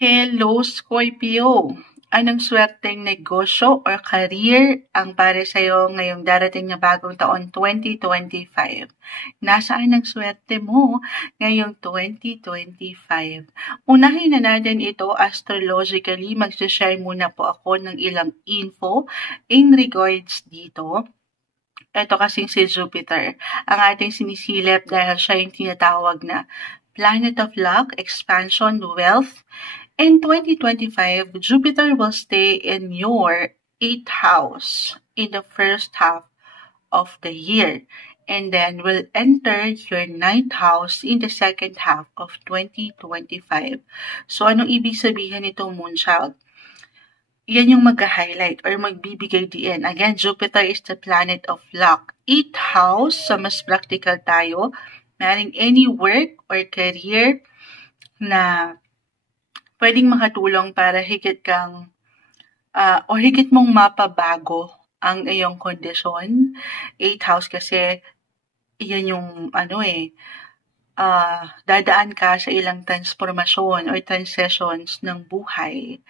Hello, Scorpio! Anong swerteng negosyo or career ang para sa'yo ngayong darating na bagong taon 2025? Nasaan ang swerte mo ngayong 2025? Unahin na natin ito astrologically. Mag-share muna po ako ng ilang info in regards dito. Ito kasing si Jupiter, ang ating sinisilip dahil siya yung tinatawag na planet of luck, expansion, wealth. In 2025, Jupiter will stay in your 8th house in the first half of the year, and then will enter your 9th house in the second half of 2025. So, anong ibig sabihin nito, Moonchild? Yan yung mag-highlight or magbibigay diin. Again, Jupiter is the planet of luck. 8th house, sa mas practical tayo, maring any work or career na pwedeng makatulong para higit kang o higit mong mapabago ang iyong kondisyon. 8th house kasi yan yung dadaan ka sa ilang transformasyon or transitions ng buhay.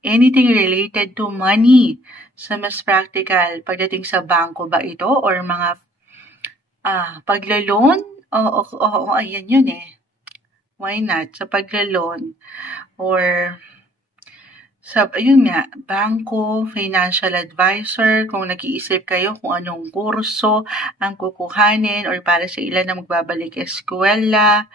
Anything related to money, sa mas practical, pagdating sa bangko ba ito or mga paglo-loan? Oo, ayan yun eh. Why not? Sa paglo-loan or sa, ayun nga, bangko, financial advisor, kung nag-iisip kayo kung anong kurso ang kukuhanin or para sa ilan na magbabalik eskwela,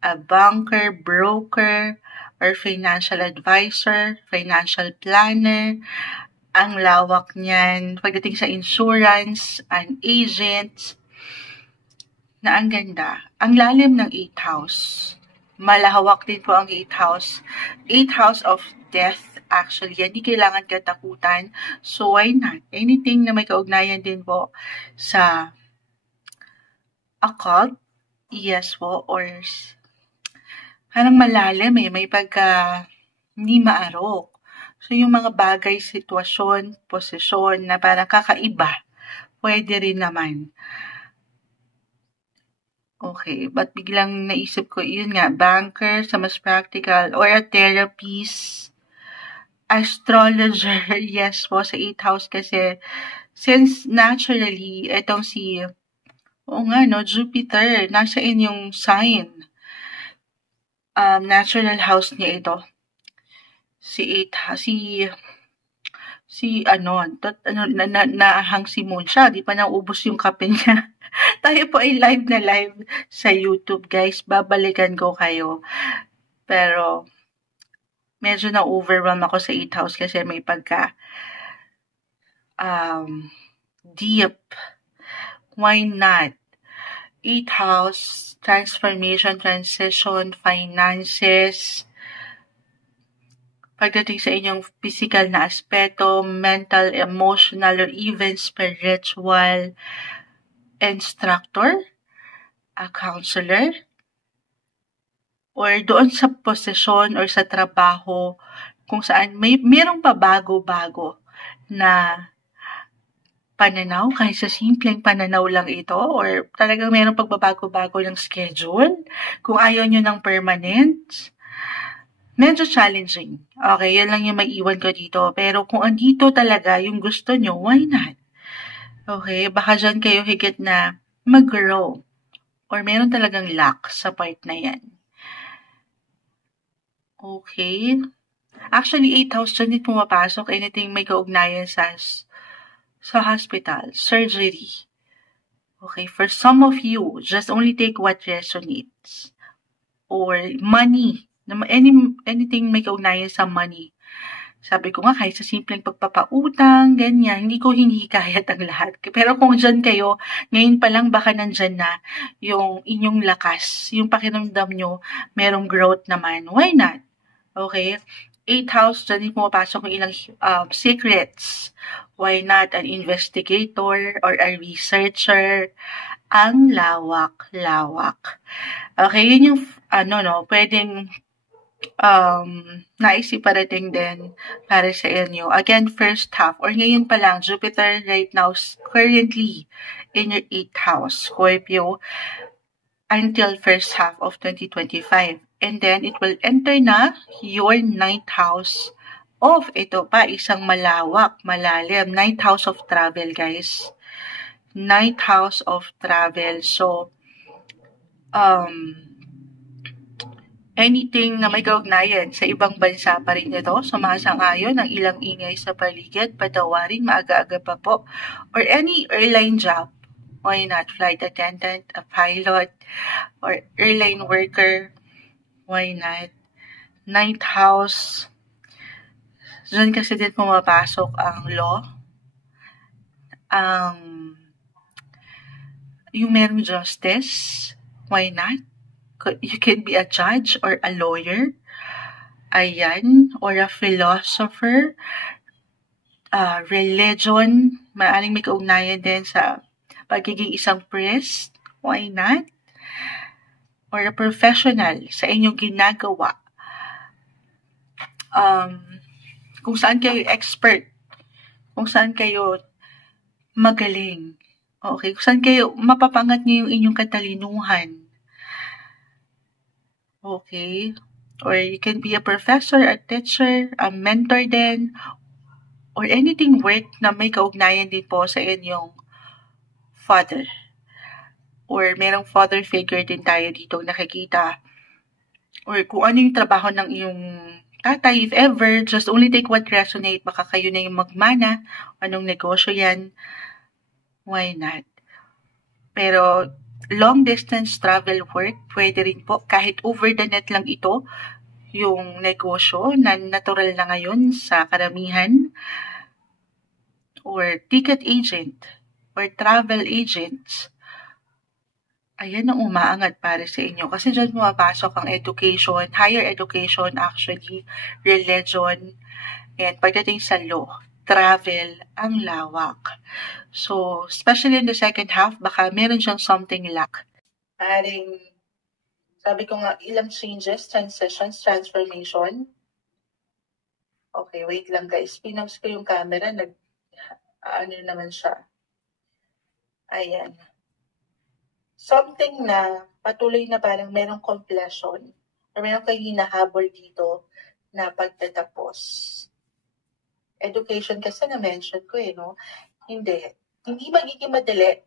a banker, broker, or financial advisor, financial planner, ang lawak niyan. Pagdating sa insurance, an agent, na ang ganda. Ang lalim ng 8th house. Malahawak din po ang 8th house. 8th house of death, actually. Hindi kailangan katakutan. So, why not? Anything na may kaugnayan din po sa occult, yes po, or parang malalim eh. May pagka hindi maarok. So, yung mga bagay, sitwasyon, posisyon na parang kakaiba, pwede rin naman. Okay, but biglang naisip ko, yun nga, banker sa mas practical, or a therapist, astrologer, yes po, sa 8th house kasi, since naturally, itong si, Jupiter, nasa inyong sign. Natural house niya ito. Naahang si Moon siya, di pa naubos yung kape niya. Tayo po ay live na live sa YouTube, guys. Babalikan ko kayo. Pero, medyo na-overwhelm ako sa 8th house kasi may pagka deep. Why not? 8th house, transformation, transition, finances, pagdating sa inyong physical na aspeto, mental, emotional, or even spiritual, instructor, a counselor, or doon sa posisyon or sa trabaho kung saan merong pabago-bago na pananaw, kahit sa simpleng pananaw lang ito, or talagang merong pagbabago-bago ng schedule, kung ayaw nyo ng permanent, medyo challenging. Okay, yun lang yung maiiwan ko dito. Pero kung andito talaga yung gusto nyo, why not? Okay, baka dyan kayo higit na mag-grow. Or meron talagang luck sa part na yan. Okay. Actually, 8th house dyan din pumapasok. Anything may kaugnayan sa hospital, surgery. Okay, for some of you, just only take what resonates. Or money. Anything may kaugnayan sa money. Sabi ko nga, kahit sa simpleng pagpapautang, ganyan, hindi ko hinihikayat ang lahat. Pero kung dyan kayo, ngayon pa lang baka nandyan na yung inyong lakas, yung pakiramdam nyo, merong growth naman. Why not? Okay? 8th house, dyan din pumapasok ng ilang secrets. Why not an investigator or a researcher? Ang lawak-lawak. Okay, yun yung, pwedeng naisiparating din para sa inyo. Again, first half, or ngayon pa lang, Jupiter right now, currently in your 8th house, Scorpio, until first half of 2025. And then, it will enter na your ninth house of, ito pa, isang malawak, malalim, ninth house of travel, guys. Ninth house of travel. So, anything na may kaugnayan sa ibang bansa pa rin ito, sumasang-ayon ang ilang ingay sa paligid, patawarin, maaga-aga pa po, or any airline job. Why not? Flight attendant, a pilot, or airline worker. Why not? Ninth house. Diyan kasi din pumapasok ang law. Yung merong justice. Why not? You can be a judge or a lawyer. Ayan. Or a philosopher. Religion. Maaring may kaugnayan din sa pagiging isang priest. Why not? Or a professional sa inyong ginagawa. Kung saan kayo expert. Kung saan kayo magaling. Okay, kung saan kayo mapapangat niyo yung inyong katalinuhan. Okay, or you can be a professor, a teacher, a mentor din, or anything work na may kaugnayan din po sa inyong father. Or merong father figure din tayo dito nakikita. Or kung ano yung trabaho ng iyong tatay, if ever, just only take what resonate. Baka kayo na yung magmana. Anong negosyo yan? Why not? Pero long distance travel work, pwede rin po. Kahit over the net lang ito, yung negosyo na natural na ngayon sa karamihan. Or ticket agent. Or travel agents. Ayan ang umaangat para sa inyo. Kasi dyan pumapasok ang education, higher education actually, religion, and pagdating sa law, travel, ang lawak. So, especially in the second half, baka meron siyang something lack. Aring, sabi ko nga, ilang changes, transitions, transformation. Okay, wait lang guys. Pinost ko yung camera, ano naman siya. Ayan. Something na patuloy na parang merong completion or meron kayo hinahabol dito na pagtatapos. Education kasi na-mention ko no? Hindi magiging madali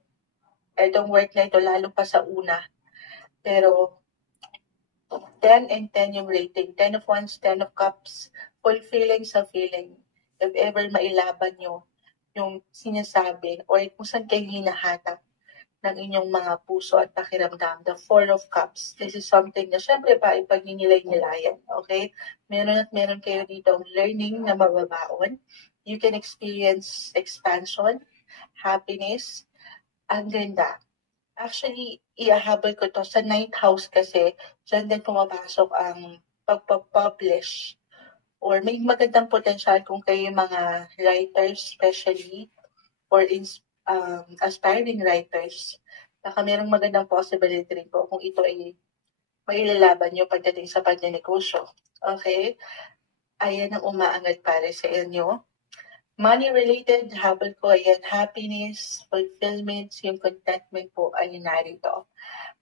itong work na ito, lalo pa sa una. Pero 10 and 10 yung rating. 10 of Wands, 10 of Cups. Fulfilling sa feeling. If ever mailaban nyo yung sinasabi or kung saan kayo hinahatap ng inyong mga puso at pakiramdam, the Four of Cups. This is something na syempre pa ipagninilay-nilayan, okay? Meron kayo dito learning na mababaon. You can experience expansion, happiness. Ang ganda. Actually, iahabol ko to sa ninth house kasi dyan din pumapasok ang pagpapublish or may magandang potential kung kayo mga writers, especially, or aspiring writers, baka merong magandang possibility rin po kung ito ay mailalaban nyo pagdating sa pagnenegosyo. Okay? Ayan ang umaangat para sa inyo. Money-related, habol ko, ayan, happiness, fulfillment, yung contentment po ay narito.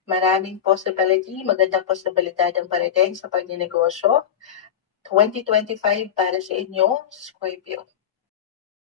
Maraming possibility, magandang posibilidad ang parating sa pagnenegosyo. 2025 para sa inyo, Scorpio.